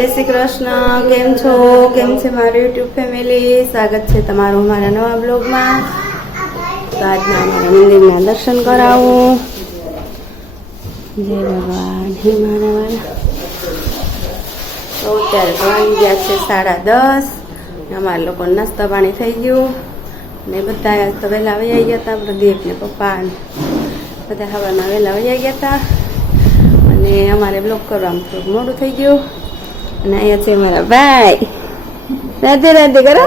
જય શ્રી કૃષ્ણ. કેમ છો? કેમ છે મારું યુટ્યુબ ફેમિલી સ્વાગત છે તમારું મારા નવા બ્લોગમાં તો આજના અમારા મંદિરના દર્શન કરાવું. જય ભગવાન. હે મારા તો અત્યારે વાગી ગયા છે સાડા દસ. અમારા લોકો નાસ્તા પાણી થઈ ગયું. ને બધા તો વહેલા વૈયા ગયા હતા. પ્રદીપ ને પપ્પા બધા હવાના વહેલા વૈયા ગયા હતા. અને અમારે બ્લોક કરવામાં થોડુંક મોડું થઈ ગયું. અને અહીંયા છે મારા ભાઈ. રાધે રાધે કરો.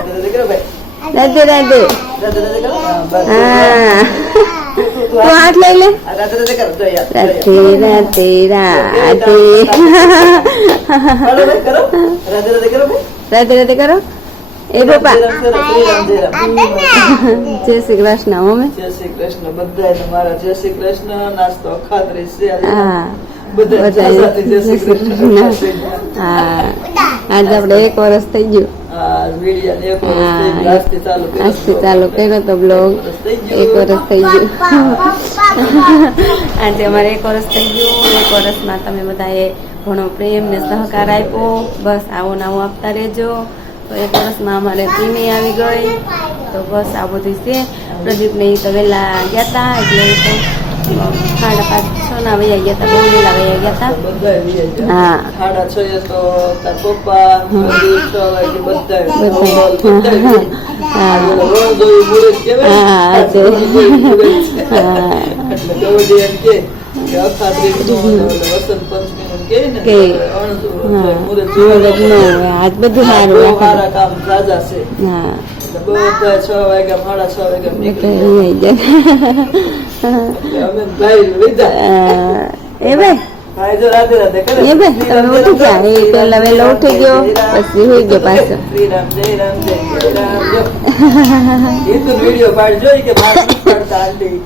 રાધે રાધે હા તું હાથ લઈ લે. રાધે રાધે રાધે રાધે રાધે. કરો. એ પપ્પા. જય શ્રી કૃષ્ણ મમ્મી જય શ્રી કૃષ્ણ બધા જય શ્રી કૃષ્ણ નાસ્તો ખાતરી છે હા. આજે આપણે એક વર્ષ થઈ ગયું. આજથી ચાલુ કર્યો તો. બ્લોગ. એક વર્ષ થઈ ગયું. આજે અમારે એક વર્ષ થઈ ગયું. એક વર્ષમાં તમે બધાએ ઘણો પ્રેમ ને સહકાર આપ્યો. બસ આવો નાવો આપતા રહેજો. તો એક વર્ષમાં અમારે ટીમી આવી ગઈ. તો બસ આ બધું છે. પ્રદીપને નહીં તો વહેલા ગયા હતા એટલે સાડા પાંચ છ ના વયા ગયા હતા બહુ વેલા વયા ગયા હતા. હા. સાડા છ એ તો પપ્પા બધું આજ બધું સારું કામ રાજા છે હા બધા છ વાગ્યા સાડા છ વાગ્યા નીકળી અમે ભાઈ લીધા. એ ભાઈ એ તમે ઉઠી ગયા એ પેલા વહેલો ઉઠી ગયો પછી હોઈ ગયો એ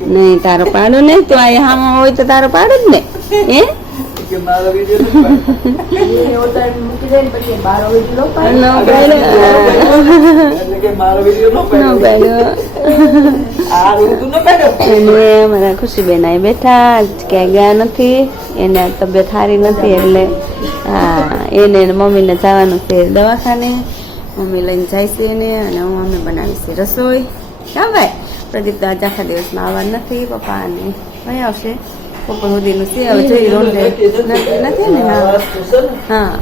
નહીં તારો પાડો નહીં તો આ હામાં હોય તો તારો પાડો જ ને. હે? કે મારો વીડિયો મારો ખુશીબેન બેઠા. ક્યાંય ગયા નથી. એને તબિયત સારી નથી એટલે હા એને ને મમ્મીને જવાનું છે દવાખાને. મમ્મી લઈને જાય છે એને અને હું મમ્મી બનાવી છે રસોઈ. હા ભાઈ પ્રદીપ તો આજ આખા દિવસમાં આવવા નથી. પપ્પા અને ભાઈ આવશે. પપ્પા સુધીનું છે હવે જોઈ રોંઢે નથી ને? હા. હા.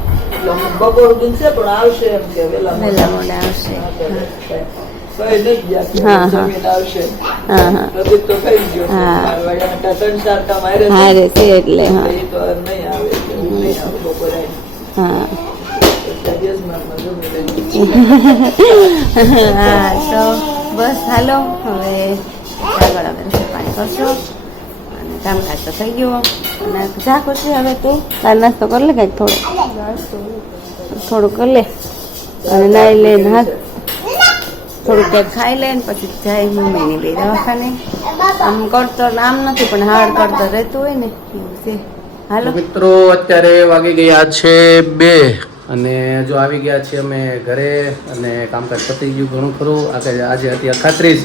બપોર દિન છે પણ આવશે એમ કે વેલા વહેલા મોડા આવશે. તો બપોરે. બસ હાલો. હવે આગળ રસોઈ પાણી કરશો કામકાજ તો થઈ ગયું અને જા છે હવે તું. તાર નાસ્તો કરી લે કંઈક થોડો. થોડું કરી લે. અને નાઈ લે ના થોડું કંઈક ખાઈ લે પછી જાય મમ્મીની બે દવાખાને. આમ કરતો આમ નથી, પણ હાડ કરતો રહેતું હોય ને, એવું છે. હાલો. મિત્રો, અત્યારે વાગી ગયા છે બે. અને જો આવી ગયા છીએ અમે ઘરે અને કામકાજ પતી ગયું ઘણું ખરું. આજે આજે હતી અખાત્રીજ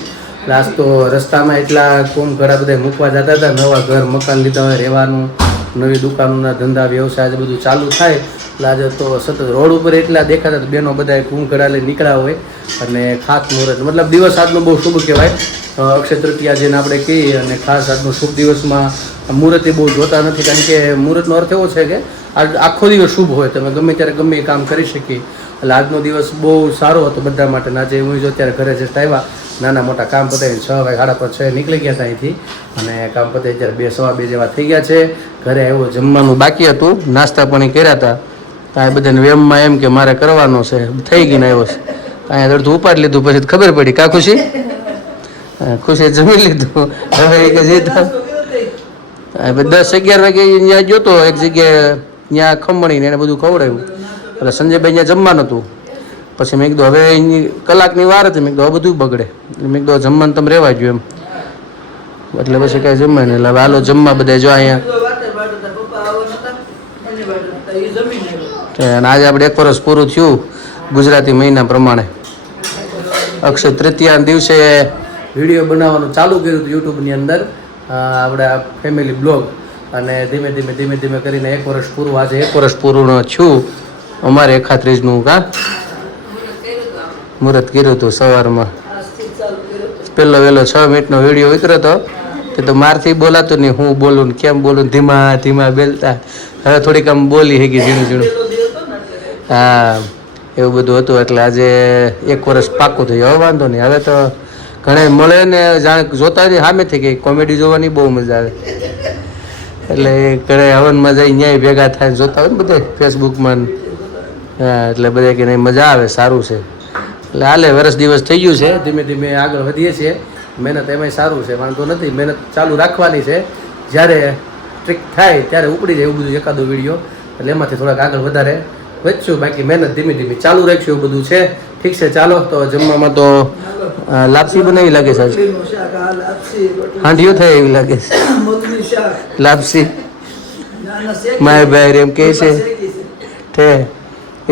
લાસ્ટ તો રસ્તામાં એટલા કોમ ઘણા બધા મૂકવા જતા હતા. નવા ઘર મકાન લીધા હોય, રહેવાનું, નવી દુકાનોના ધંધા, વ્યવસાય બધું ચાલુ થાય, એટલે આજે તો સતત રોડ ઉપર એટલા દેખાતા બેનો બધા કુંભ ઘડા લઈને નીકળ્યા હોય અને ખાસ મુહૂર્ત, મતલબ દિવસ આજનો બહુ શુભ કહેવાય. અક્ષય તૃતીયા જેને આપણે કહીએ અને ખાસ આજનો શુભ દિવસમાં મુહૂર્ત બહુ જોતા નથી, કારણ કે મુહૂર્તનો અર્થ એવો છે કે આજ આખો દિવસ શુભ હોય, તમે ગમે ત્યારે ગમે એ કામ કરી શકીએ. એટલે આજનો દિવસ બહુ સારો હતો બધા માટે. આજે હું જો અત્યારે ઘરે જતા આવ્યા નાના મોટા કામ પતાવીને છ વાગે સાડા પાંચ, છ નીકળી ગયા હતા અહીંથી. અને કામ પતાવી અત્યારે બે, સવા બે જેવા થઈ ગયા છે. ઘરે આવ્યો જમવાનું બાકી હતું, નાસ્તા પાણી કર્યા હતા. તો આ બધાને વેમમાં એમ કે મારે કરવાનો છે, થઈ ગઈને આવ્યો છે. અહીંયા અડધું ઉપાડી લીધું, પછી ખબર પડી, કા ખુશી? ખુશી જમી લીધું. હવે કે જે. દસ અગિયાર વાગે ત્યાં જોતો એક જગ્યાએ ત્યાં ખમણીને એને બધું ખવડાવ્યું. એટલે સંજયભાઈ ત્યાં જમવાનું હતું. પછી મેં કીધું, હવે એની કલાકની વાર હતી. મેં કીધું, હવે બધું બગડે. મેં કીધું જમવાનું તમે રહેવા ગયું એમ. એટલે પછી કાંઈ જમવા નહીં એટલે હાલો, જમવા બધા જો અહીંયા. અને આજે આપણે એક વર્ષ પૂરું થયું ગુજરાતી મહિના પ્રમાણે. અક્ષય તૃતીયાના દિવસે વીડિયો બનાવવાનું ચાલુ કર્યું હતું યુટ્યુબની અંદર આપણે ફેમિલી બ્લોગ અને ધીમે ધીમે ધીમે ધીમે કરીને એક વર્ષ પૂરું, આજે એક વર્ષ પૂરું છું અમારે એકાત્રીજનું કા? મુહૂર્ત કર્યું હતું સવારમાં. પેલો વહેલો છ મિનિટનો વીડિયો ઉતર્યો હતો. તે તો મારથી બોલાતું નહીં, હું બોલું કેમ બોલું ધીમા ધીમા બેલતા. હવે થોડીક આમ બોલી શકી ઝીણું ઝીણું. હા, એવું બધું હતું. એટલે આજે એક વર્ષ પાકું થયું. હવે વાંધો નહીં. હવે તો ઘણે મળે ને જાણે જોતા જ સામેથી કે કોમેડી જોવાની બહુ મજા આવે. એટલે ઘરે હવનમાં જઈ ન્યાય ભેગા થાય જોતા હોય ને બધે ફેસબુકમાં હા, એટલે બધા કે નહીં, મજા આવે, સારું છે. એટલે હાલે વર્ષ દિવસ થઈ ગયું છે ધીમે ધીમે આગળ વધીએ છીએ. મહેનત એમાંય સારું છે વાંધો નથી. મહેનત ચાલુ રાખવાની છે. જ્યારે ટ્રીક થાય ત્યારે ઉપડી જાય એવું બધું એકાદો વીડિયો એટલે એમાંથી થોડાક આગળ વધારે વધશું. બાકી મહેનત ધીમે ધીમે ચાલુ રાખશું એવું બધું છે. ઠીક છે ચાલો. તો જમવામાં તો લાપસી બનાવી લાગે છે હાંડીઓ થાય એવી લાગે છે. લાપસી. માય બહેર એમ કહે છે. તે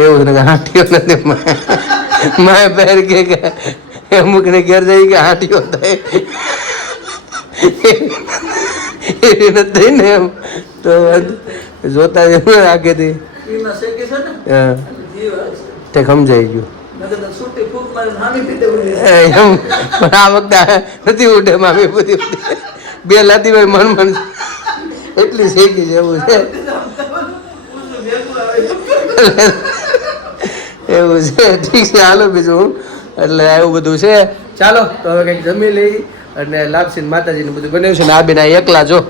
એવું ને હાંટીઓ નથી. માય પહેર કે કે અમુકને ઘેર જઈ કે હાંટીઓ થાય. એવી નથી ને એમ. તો જોતા એમ આગેથી હા. તે સમજાઈ ગયું. એમ. પણ આ વખતે નથી ઉઠે મામી બધી બે લાતી ભાઈ મન મન એટલી શેકી જેવું છે. એવું છે. ઠીક છે હાલો બીજું એટલે એવું બધું છે. ચાલો તો હવે કંઈક જમી લઈ અને લાપસી માતાજીને બધું બનાવ્યું છે ને આ બેન એકલા જો.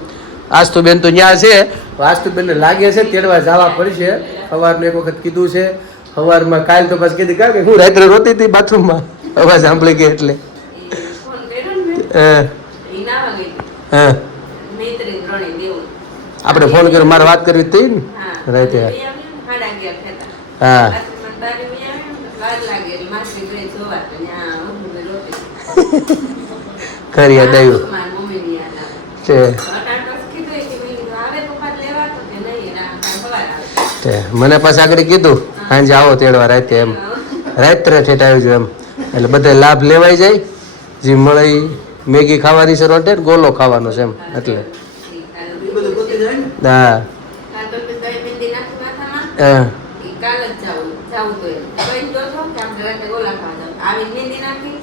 આસ્તુ બેન તો ત્યાં છે. આસ્તુ બેનને લાગે છે તેડવા જવા પડશે. સવારનું એક વખત કીધું છે. સવારમાં કાલ તો પાછી કીધી કારણ કે હું રાત્રે રોતી હતી બાથરૂમમાં. અવાજ સાંભળી ગઈ એટલે. આપણે ફોન કર્યો મારે વાત કરવી હતી ને. રાતે. હા. રાત્રે મને બારે વાગે આવ્યું ને, વાર લાગે એટલે માસી ગઈ જોવા તો ન્યા ઊંઘ ને રોટી. ખરી યાદ આવ્યું મારી મમ્મીની યાદ આવે. તે અટાણ પછી કીધું કે મેં કીધું, આવે તો પાછ લેવા તો કે નહીં, ના, કાલ સવારે આવે. તે મને પાછા આગળ કીધું સાંજે આવો તેડવા રાતે એમ. રાત્રે ઠેઠ આવી જાય એમ. એટલે બધે લાભ લેવાઈ જાય. જે મળે મેગી ખાવાની છે રોટે ગોલો ખાવાનો છે એમ. એટલે. હા. જાવું જાવું તો એમ. તો છો કે આપણે રાતે ગોલા ખાવા જાવું. આવી મહેંદી નાખી.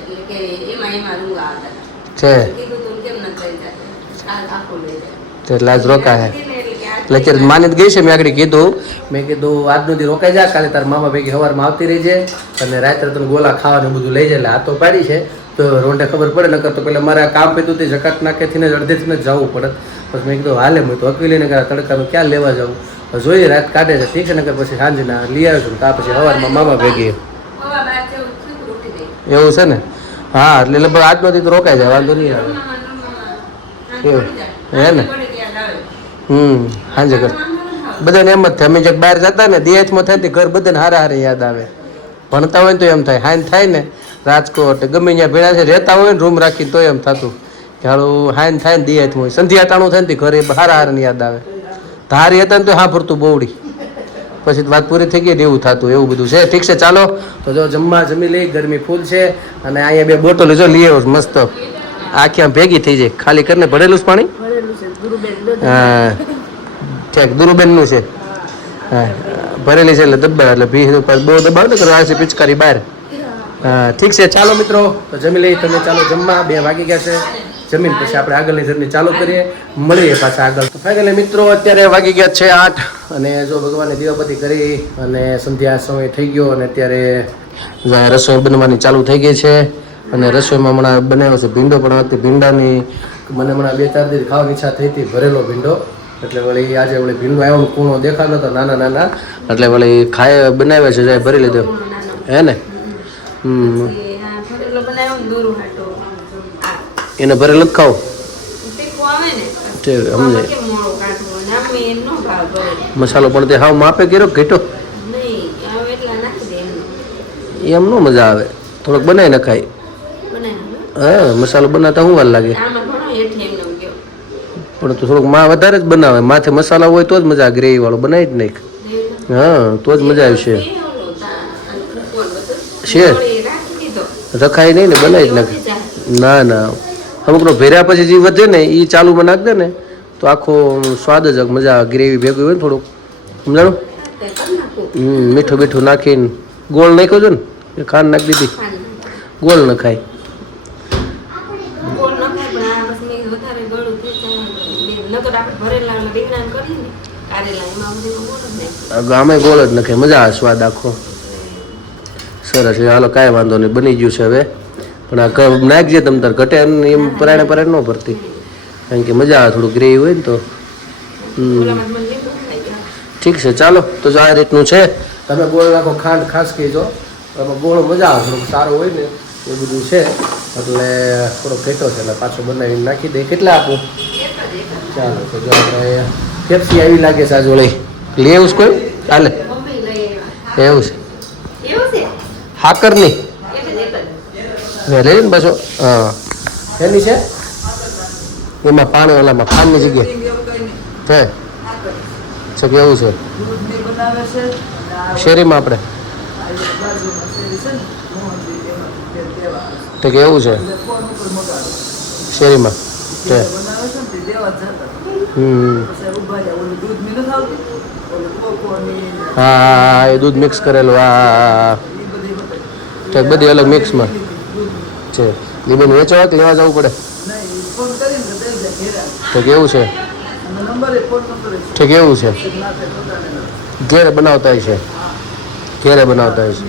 એટલે કે એમાં એમાં રૂંગા આવતા છે. કીધું તું કેમ નથી લઈ જતા? કાલ લઈ જાય. એટલે આજ રોકાય એટલે કે આજ એટલે માની જ ગઈ છે મેં આગળ કીધું. મેં કીધું આજનો દી રોકાઈ જા કાલે તારા મામા ભેગી સવારમાં આવતી રહી છે અને રાત્રે તને ગોલા ખાવાનું બધું લઈ જાય એટલે આ પાડી છે. તો રોંડે ખબર પડે નકર તો પેલા મારે કામ પીધું તે જકાત નાખેથી ને અડધેથી ને જવું પડે. પછી મેં કીધું હાલે મેં તો અકવી લઈને તડકાનું ક્યાં લેવા જવું જોઈએ રાત કાઢે છે ઠીક છે નકર પછી સાંજે ના લઈ છું તા પછી સવારમાં મામા ભેગી. એવું છે ને? હા એટલે લગભગ આજનો દી તો રોકાઈ જાય વાંધો નહીં આવે. એવું. હે ને? હમ સાંજે કર. બધાને એમ જ થાય અમે જે બહાર જતા ને દેહાતમાં થાય ને તે ઘર બધાને હારા હારે યાદ આવે. ભણતા હોય ને તો એમ થાય હાઈન થાય ને રાજકોટ ગમે ત્યાં ભેળા છે રહેતા હોય ને રૂમ રાખીને તો એમ થતું. કે હાલું હાઈન થાય ને દેહાતમાં હોય. સંધ્યા તાણું થાય ને તે ઘરે હારા હારાને યાદ આવે. ધારી હતા ને તો હા ફરતું બોવડી. પછી વાત પૂરી થઈ ગઈ એવું થતું એવું બધું છે. ઠીક છે ચાલો. તો જો જમવા જમી લઈ ગરમી ફૂલ છે. અને અહીંયા બે બોટલ જો લઈ આવ્યો મસ્ત. આખી આમ ભેગી થઈ જાય. ખાલી કરીને ભરેલું જ પાણી? હા. ઠીક દુરુબેનનું છે. હા ભરેલી છે એટલે દબ્બા એટલે ભી બહુ દબાવ ને કરવા છે પિચકારી બહાર. હા ઠીક છે ચાલો મિત્રો. તો જમી લઈ તમે ચાલો જમવા. બે વાગી ગયા છે. જમીન પછી આપણે આગળની જર્ની ચાલુ કરીએ. મળીએ પાછા આગળ. તો ફાઇનલી મિત્રો અત્યારે વાગી ગયા છે આઠ અને જો ભગવાનની દીવાબત્તી કરી અને સંધ્યા સમય થઈ ગયો અને અત્યારે રસોઈ બનવાની ચાલુ થઈ ગઈ છે અને રસોઈમાં હમણાં બનાવ્યો છે ભીંડો પણ હતી ભીંડાની મને હમણાં બે ચાર દિવસ ખાવાની ઈચ્છા થઈ હતી ભરેલો ભીંડો. એટલે વળી આજે વળી ભીંડો આવ્યો કૂણો દેખાતો હતો નાના નાના. એટલે વળી ખાય બનાવ્યા છે જાય ભરી લીધો. હે ને? હમ એ હા ભરેલો બનાવ્યો ને દોરું હાટો. આ એને ભરેલો લખાવો ખાવ. મસાલો પણ તે હાવ માપે કર્યો ઘેટો. નહીં એમ. નો મજા આવે. થોડોક બનાવી નખાય. હા મસાલો બનાવતા શું વાર લાગે? પણ તો થોડુંકમાં વધારે જ બનાવે. માથે મસાલા હોય તો જ મજા ગ્રેવી વાળો બનાવી જ નાખ. હા તો જ મજા આવશે. છે? રખાય નહીં ને બનાવી જ નાખે. ના ના. અમુકનો ભેર્યા પછી જે વધે ને એ ચાલુમાં નાખ દે ને તો આખો સ્વાદ જ મજા ગ્રેવી ભેગું હોય ને થોડુંક. સમજાણું? હમ મીઠું મીઠું નાખીને ગોળ નાખ્યો છે ને ખાંડ નાખી દીધી. ગોળ ન ખાય. ગામે ગોળ જ નખાય મજા આવે સ્વાદ આખો. સરસ છે હાલો કાંઈ વાંધો નહીં બની ગયું છે હવે. પણ આ નાખજે તમ તાર ઘટે એમ એમ પરાણે પરાણે ન ભરતી. કારણ કે મજા આવે થોડું ગ્રેવી હોય ને તો. ઠીક છે ચાલો તો જો આ રીતનું છે. તમે ગોળ નાખો ખાંડ ખાસ કહેજો. એમાં ગોળ મજા આવે થોડુંક સારું હોય ને એ બધું છે. એટલે થોડો ઘેટો છે એટલે પાછો બનાવીને નાખી દે. કેટલા આપું? ચાલો તો જો આપણે પેપ્સી આવી લાગે છે આજુ લઈ લે એવું કોઈ? ચાલે એવું છે. હાકર છે હાકરની એક જ એક લઈ ને પાછો. હા. એની છે? એમાં પાણી ઓલામાં પાનની જગ્યાએ. હે? છે કેવું છે. શેરીમાં આપણે. તે કેવું છે. શેરીમાં. હા. એ દૂધ મિક્સ કરેલું. હા બધી અલગ મિક્સમાં. છે. લીંબુ વેચવા કે લેવા જવું પડે? તો કેવું છે? તો કેવું છે? ના. ઘેરે બનાવતા છે? ઘેરે બનાવતા છે?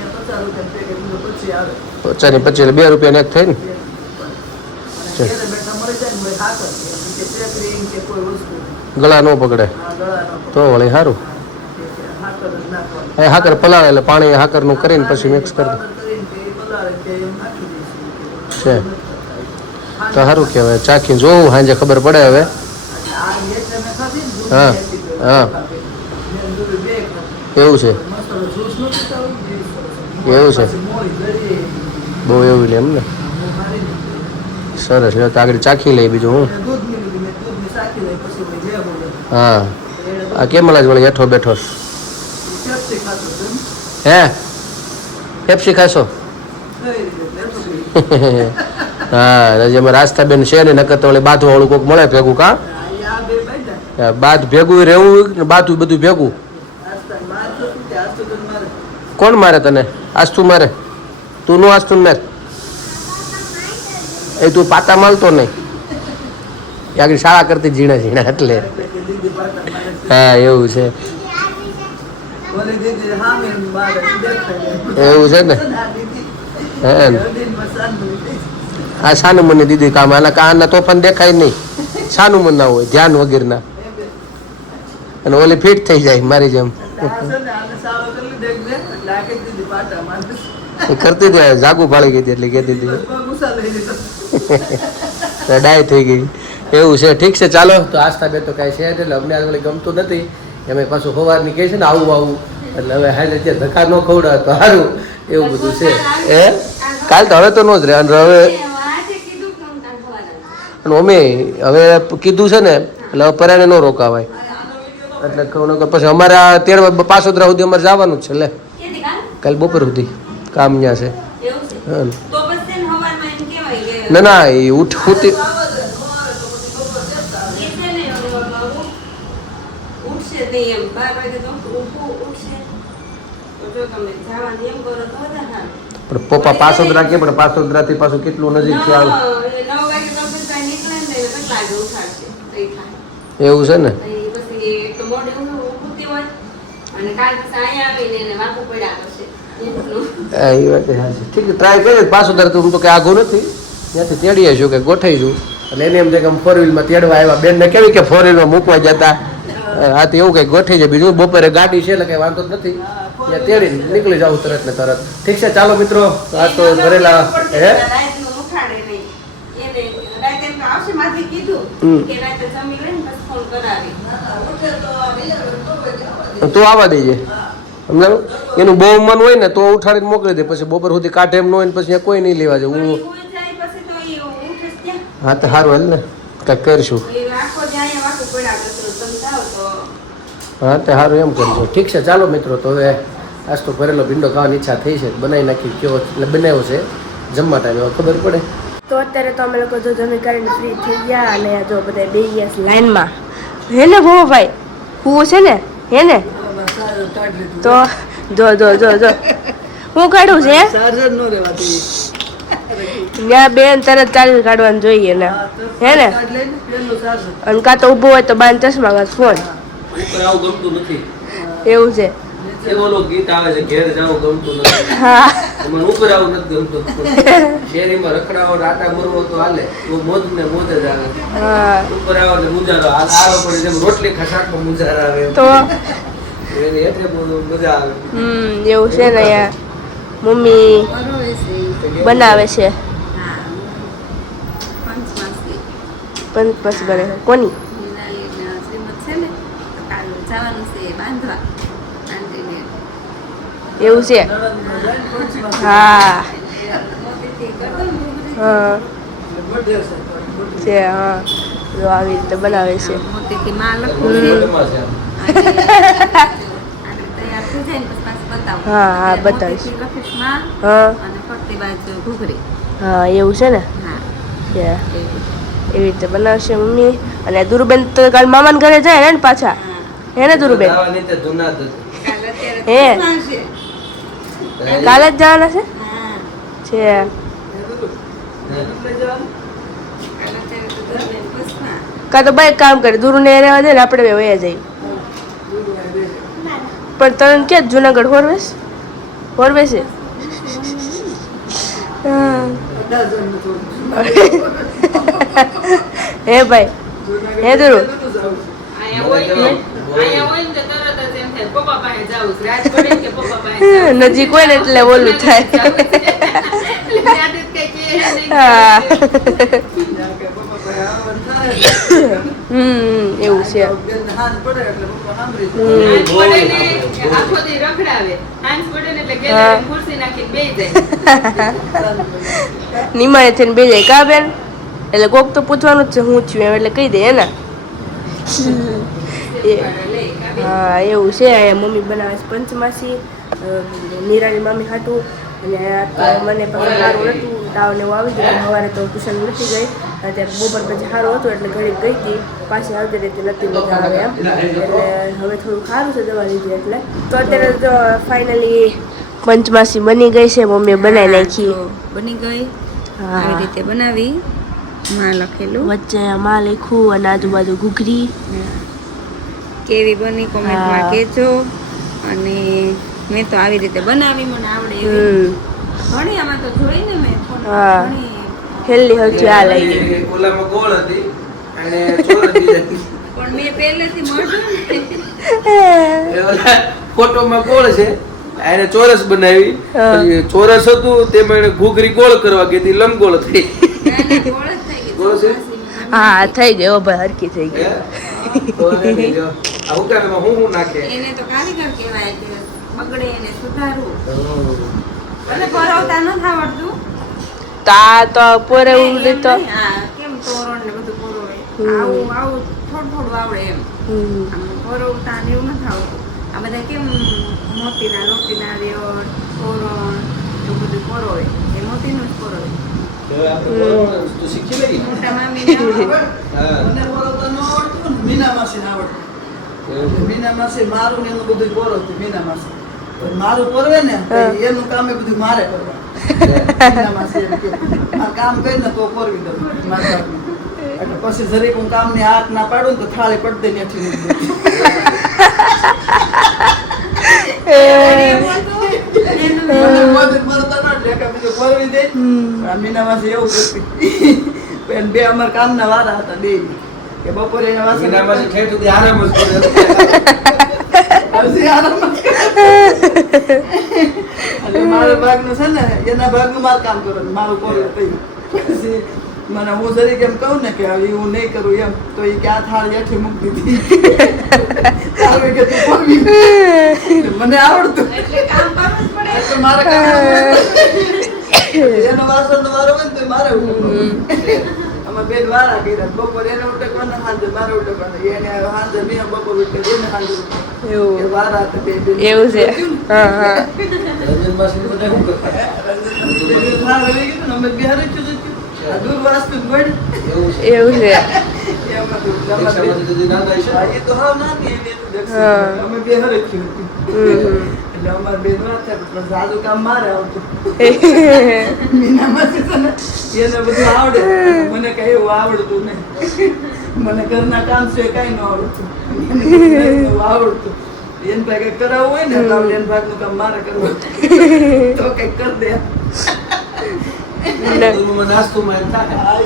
પચાસ પછી પચીસ બે રૂપિયા નેક થઈ ને ને. ગળા ન પકડે. તો વળી સારું હાકર. પલાળે એટલે પાણી હાકરનું કરીને પછી મિક્સ કરી દે પાવડર કરીને કે એ પલાળે કે એમ નાખી દઈશું. છે તો સારું કહેવાય ચાખી જોવું સાંજે ખબર પડે હવે હા, હા. એવું છે. એવું છે? બહુ એવું લે એમ ને સરસ લે તો આગળ ચાખી લઈ બીજું હું. હા આ કેમ જ વળી હેઠો બેઠો. હે પેપ્સી ખાશો. હા જેમાં રાસ્તાબેન છે ને નકર તો બાથું વાળું કોક મળે ભેગું કા આ ઈ આ બે બાયડા. બાદ ભેગું રહેવું ને બાથું બધું ભેગું. કોણ મારે તને આસ્તુ મારે તું નું આસ્તુ મેર એ તું પાતા માલતો નહીં આગળ શાળા કરતી ઝીણા ઝીણા એટલે. હા એવું છે. એવું છે ને હે આ સાનું મને દીદી કામ. આના કાનના તોફાન દેખાય નહીં. સાનું મન ના હોય ધ્યાન વગેરેના. અને ઓલી ફિટ થઈ જાય મારી જેમ. કરતી હતી જાગુ ફાળી ગઈ હતી એટલે કહેતી હતી. ડાય થઈ ગઈ. એવું છે. ઠીક છે ચાલો. તો આસ્થા બે તો કાંઈ છે એટલે અમને આગળ ગમતું નથી. એમ પાછું સવારની કહે છે ને આવું આવું. એટલે હવે હાલે ત્યાં ધક્કા ન ખવડાવે તો સારું. એવું બધું છે. એ કાલ તો હવે તો ન જ રહે અને હવે. અને અમે હવે કીધું છે ને એટલે પરાણે ન રોકાવાય. એટલે કહું કે પછી અમારે તેર પાસોદરા સુધી અમારે જવાનું જ છે એટલે કાલ? બપોર સુધી. કામ ત્યાં છે. ના ના એ ઉઠ ઉઠી એ છે ને ઉ- ઉઠશે નહીં એમ બાર વાગે તો ઊઠું ઉઠશે તો જો તમે જવાનું એમ કરો તો વધારે સારું. પણ પપ્પા પાસોદરા કે પણ પાસોદરાથી પાછું કેટલું નજીક છે આવ એવું છે ને? ઠીક ટ્રાય કરીએ. પાસોદર તો હું તો કે આઘું નથી. ત્યાંથી તેડી છું કે ગોઠવીશું એટલે એને એમ છે કે ફોર વ્હીલમાં તેડવા આવ્યા. બેનને કેવી કે ફોર વ્હીલમાં મૂકવા જતા? હા. તો એવું કંઈ ગોઠવી છે. બીજું બપોરે ગાડી છે એટલે કંઈ વાંધો જ નથી. ત્યાં તેડી નીકળી જાવ તરત ને તરત. ઠીક છે ચાલો મિત્રો આ તો ભરેલા હે? તો આવવા દેજે. સમજાવ એનું બહુ મન હોય ને તો ઉઠાડીને મોકલી દે. પછી બપોર સુધી કાઢે એમ ન હોય ને પછી કોઈ નહીં લેવા જવું હું? હા તો સારું હાલ ને. કંઈક કરીશું. જાઓ તો સારું એમ કરજો. ઠીક છે ચાલો મિત્રો તો હવે આજ તો ભરેલો ભીંડો ખાવાની ઈચ્છા થઈ છે. બનાવી નાખી કયો એટલે બનાવ્યો છે. જમવા ટાઈમે ખબર પડે. તો અત્યારે તો અમે લોકો જો જમી કરીને ફ્રી થઈ ગયા અને આ જો બધા બે ગયા છે લાઈનમાં હે ને હો ભાઈ? હું છે ને? હે ને. તો જો જો જો જો. હું કાઢું છે? ત્યાં બેન તરત ચાર્જર કાઢવાનું જોઈએ ને. હે ને? અને કાં તો ઊભો હોય તો બાન ચશ્મા ફોન. એવું છે. એ ઓલો ગીત આવે છે ઘેર જાવ ગમતું નથી. હા. એમાં ઉપર આવું નથી ગમતું. શેરીમાં રખડાવો રાતા મરવો તો હાલે. તો મોજ ને મોજ જ આવે. ઉપર આવો ને મુજારો આરો પડે જેમ રોટલી ખસાકમાં મુજારા આવે તો? એની બહુ મજા આવે. હમ એવું છે ને યાર મમ્મી બનાવે છે. પંચ પછી બને છે. કોની એવું છે. હા. હા. છે હા. જો આવી રીતે બનાવે છે. હા, હા, બતાવીશ. હા. અને ફરતી બાજુ ઘૂઘરી. હા એવું છે ને? હા. એવી રીતે. બનાવશે મમ્મી. અને દુરુબેન તો કાલ મામાના ઘરે જાય ને પાછા. હે. ને દુરુબેન? હે? કાલે જ જવાના છે? છે. કાં તો ભાઈ કામ કરે દૂર ને રહેવા દે ને આપણે બે વયા જઈએ. પણ તને ક્યાં જુનાગઢ હોરવેશ? છે હે. ભાઈ હે દુરુ. નજીક હોય ને એટલે ઓલું થાય એટલે ત્યાંથી જ કંઈ કહે નહીં. હા હમ એવું છે હાથ પડે એટલે પપ્પા સાંભળી હમ. સાંજ પડે ને કે આખો દી રખડાવે. સાંજ પડે ને એટલે ઘેર હા. આવીને ખુરશી નાખીને બેહી જાય. નિમાણે થઈને બે જાય કા બેન એટલે કોક તો પૂછવાનું જ છે હું છું એમ એટલે કહી દે હે ને એ- લે, કાપી હા એવું છે અહીંયા મમ્મી બનાવે છે. પંચમાસી નિરાની મામી હાટું. અને મને પણ સારું નહોતું તાવ ને એવું આવી ગયું. સવારે તો ટ્યુશન નથી ગઈ. અત્યારે બપોર પછી સારું હતું એટલે ઘડી ગઈ હતી. પાછી આવતી રીતે નથી મજા આવે એમ. એટલે હવે થોડું સારું છે દવા લીધી એટલે. તો અત્યારે તો ફાઇનલી પંચમાસી બની ગઈ છે મમ્મીએ બનાવી નાખી. બની ગઈ. હા. આવી રીતે બનાવી. માં લખેલું. વચ્ચે માં લખ્યું અને આજુબાજુ ઘૂઘરી. કેવી બની કોમેન્ટમાં. કહેજો. અને મેં તો આવી રીતે બનાવી મને આવડે ઘણી આમાં તો જોઈને મેં હા. ઘણી હેલ્ધી હજી આ લઈ ગઈ. ઓલામાં ગોળ હતી અને ચોરસ હતી. પણ મેં પહેલેથી મળ્યું ફોટોમાં ગોળ છે. એને ચોરસ બનાવી. ચોરસ હતું તેમાં એને ઘૂઘરી ગોળ કરવા કીધી લંબગોળ થઈ ગોળ ગઈ છે? હા થઈ ગયો ભાઈ હરકી થઈ? ગઈ. આ હું હું નાખે? એને તો કારીગર કહેવાય કે બગડે એને સુધારવું. હમ. પરોવતા નથી આવડતું. તા તો પોરે તો. કેમ તોરણ ને બધું પરોવે. આવું આવું થોડું થોડું આવડે એમ. પોરવતા ને એવું નથી આવડતું. આ બધા કેમ મોતીના લોટીના રેવડ તોરણ એવું બધું પરોવે શીખી મને બોલતા ન આવડતું ને આવડતું મીના માસી મારું ને એનું બધું પોરવતી મીના માસી મારું પોરવે ને તો એનું કામ એ બધું મારે કામ પોરવી દઉં મારા પછી જરીક હું કામની હાથ ના પાડું ને તો થાળી પડતી ન એટલે કે બીજું પોરવી દે મીના માસી એવું કરતી બે અમાર કામના વારા હતા બે. કે બપોરે એના વાસણ મીનામાંથી ઠેઠ સુધી આરામ જ કરે. આરામ જ મારા ભાગનું છે ને એના ભાગનું મારું કામ કરવાનું મારું કોલ પછી મને હું જરીક એમ કહું ને કે હવે હું નહીં કરું એમ તો એ ક્યાં થાળ થાળી હેઠે મૂકી દીધી. મને આવડતું. એટલે કામ કરવું જ પડે. એટલે મારે કામ વાસણ તો હોય ને તો મારે અમે બેન વારા કર્યા બપોર એને ઉઠકવાના સાંજે મારે એને સાંજે મેં બપોર ઉઠકે એને એવું વારા હતા બે. એવું છે હા હા રંજન બધા કરતા? અમે બિહાર જ છું. દૂર વાસ્તુ. એવું છે. એ તો હા ના તો. અમે બિહાર જ છું. એટલે અમારે બે વાત પણ સાદું કામ મારે આવતું. મીના માસી છે ને એને બધું આવડે મને કઈ એવું આવડતું નહીં. મને ઘરના કામ છે કઈ ન આવડતું. આવડતું. એને ભાગ કંઈક કરાવવું હોય ને તો એન ભાગનું કામ મારે કરવું. તો કંઈક કર દે.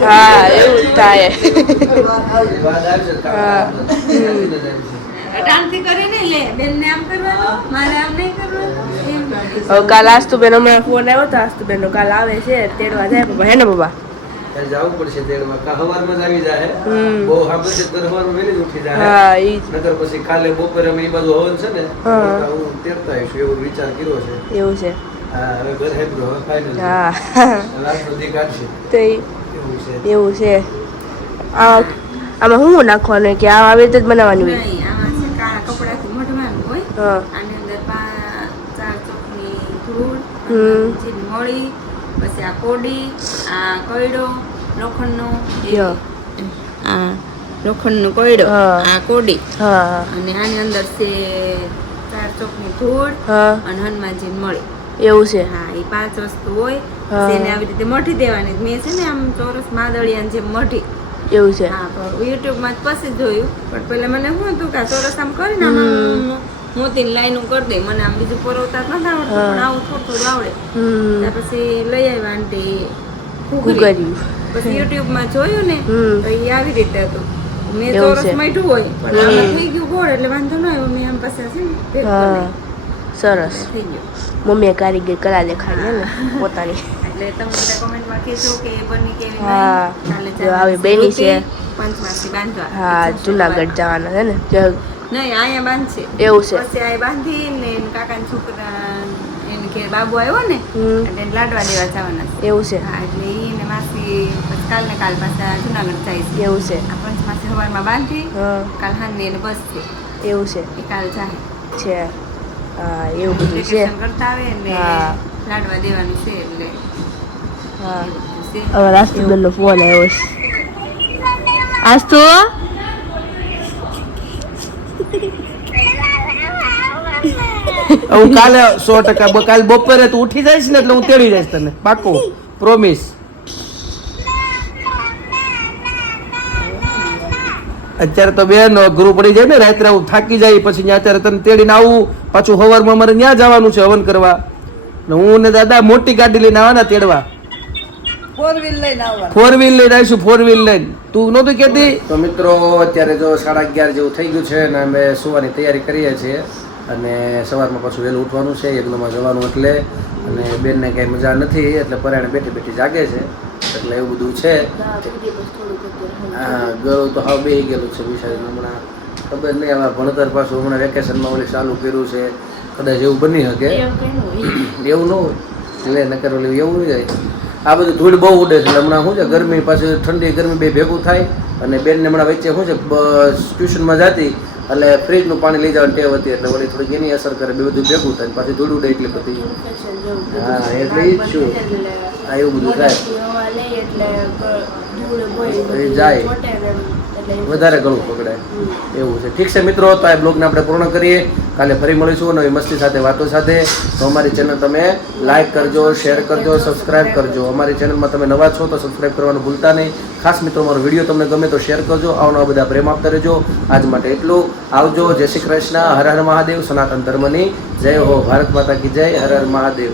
હા એવું થાય. વાત આવશે તો હા. કામ કરે. અટાણથી કરીને લે. બેનને આમ કરવાનું મારે આમ નહીં કરવાનું. એમ. હવે કાલ હમણાં ફોન આવ્યો તો આસ્તુબેન કાલ આવે છે તેડવા જાય. પપ્પા હે ને પપ્પા? જવું પડશે તેડમાં. કાં હવારમાં જ આવી જાય બહુ સાંભળશે તો હવારમાં વહેલી ઉઠી જાય હા ઈ નકર પછી કાલે બપોરે અમે એ બાજુ હવન છે ને હા. તો હું તેડતા આવીશું એવો વિચાર કર્યો છે. એવું છે. હા હવે ઘર હેપરો હવે ફાઇનલ હા. રાતનો દી કાઢશે તો એવું છે. એવું છે. આ આમાં શું નાખવાનું કે આ આવી રીતે જ બનાવવાની હોય નહીં આમાં છે કાળા કપડાથી મઢવાનું હોય હા આની અંદર પાંચ ચાર ચોકની ધૂળ. પછી મળી પછી આ કોડી આ કોયડો લોખંડનો આ લોખંડનો કોયડો આ કોડી. અને આની અંદર છે ચાર ચોકની ધૂળ અને હનુમાનજી મળી. એવું છે. હા એ પાંચ વસ્તુ હોય. તેને આવી રીતે મઠી દેવાની. મેં છે ને આમ ચોરસ માદળિયાની જેમ મઠી. એવું છે. હા યુટ્યુબમાં જ પછી જોયું. પણ પહેલા મને શું હતું કે ચોરસ આમ કરીને આમ મોતીની લાઈનું કરી દે મને આમ બીજું પરોવતા જ નથી આવડતું પણ આવું થોડું થોડું આવડે. ત્યાર પછી લઈ આવ્યા આંટી કુકરી પછી યુટ્યુબમાં જોયું ને તો એ આવી રીતે હતું. મેં ચોરસ માંડ્યું હોય પણ આમાં થઈ ગયું ગોળ એટલે વાંધો ન આવ્યો. મેં આમ પાસે છે ને હા. સરસ. થઈ ગયું. મમ્મીએ કારીગર કલા દેખાડી ને પોતાની. એટલે તમે બધા કોમેન્ટમાં કહેજો કે બની કેવી હા. આવી બેની છે. પંચમાંથી બાંધવા. હા જુનાગઢ જવાના છે ને નહીં અહીંયા બાંધશે. એવું છે. પછી આ બાંધી ને કાકાના છોકરા એને ઘેર બાબુ આવ્યો ને એટલે એને લાડવા દેવા જવાના છે. એવું છે. હા એટલે માસી પછી કાલ ને કાલ પાછા જુનાગઢ જાય છે. એવું છે. આ પંચમાસી સવારમાં બાંધી કાલ હાંજની એને બસ છે. એવું છે. એ કાલ જાય. છે. હા એવું બધું છે. કરતા આવે ને. લાડવા દેવાનું છે એટલે હા. હવે ફોન આવ્યો છે. આજ તો હું કાલે સો ટકા કાલે બપોરે તું ઉઠી જઈશ ને એટલે હું તેડી જઈશ તને. પાકું. પ્રોમિસ અત્યારે તો બેન ગુરુ પડી જાય ને રાત્રે હું થાકી જાય પછી ત્યાં અત્યારે તને તેડીને આવું પાછું હવારમાં મારે ત્યાં જવાનું છે હવન કરવા. હું ને દાદા મોટી ગાડી લઈને આવવાના તેડવા. ફોર વ્હીલ લઈને આવવાનું. ફોર વ્હીલ લઈને આવીશું ફોર વ્હીલ લઈને. તું નહોતું કહેતી? તો મિત્રો અત્યારે જો સાડા અગિયાર જેવું થઈ ગયું છે અને અમે સુવાની તૈયારી કરીએ છીએ. અને સવારમાં પાછું વહેલું ઉઠવાનું છે યજ્ઞમાં જવાનું એટલે અને બેનને કાંઈ મજા નથી એટલે પરાણે બેઠી બેઠી જાગે છે. એટલે એવું બધું છે. હા ગળું તો હાવ બે ગયેલું છે બિચારીને હમણાં. ખબર નહીં હવે ભણતર પાછું હમણાં વેકેશનમાં ઓલી ચાલુ કર્યું છે. કદાચ એવું બની શકે. એવું ન હોય. એટલે નકર ઓલું એવું નહીં જાય આ બધું ધૂળ બહુ ઉડે છે. એટલે હમણાં શું છે ગરમી પાછી ઠંડી ગરમી બે ભેગું થાય અને બેનને હમણાં વચ્ચે શું છે ટ્યુશનમાં જતી એટલે ફ્રીજનું પાણી લઈ જવાની ટેવ હતી એટલે વળી થોડીક એની અસર કરે બે બધું ભેગું થાય પાછી ધૂળ ઉડે એટલે બધી હા એટલે ઈ જ છું. હા એવું બધું થાય. એ જાય. વધારે ગળું પકડાય એવું છે. ઠીક છે મિત્રો, તો આ બ્લોગને આપણે પૂર્ણ કરીએ. કાલે ફરી મળીશું નવી મસ્તી સાથે, વાતો સાથે. તો અમારી ચેનલ તમે લાઈક કરજો શેર કરજો સબસ્ક્રાઇબ કરજો. અમારી ચેનલમાં તમે નવા છો તો સબસ્ક્રાઇબ કરવાનું ભૂલતા નહીં. ખાસ મિત્રો મારો વીડિયો તમને ગમે તો શેર કરજો. આવના બધા પ્રેમ આપતા રહેજો. આજ માટે એટલું. આવજો. જય શ્રી કૃષ્ણ. હર હર મહાદેવ. સનાતન ધર્મની. જય હો. ભારત માતા કી જય. હર હર મહાદેવ.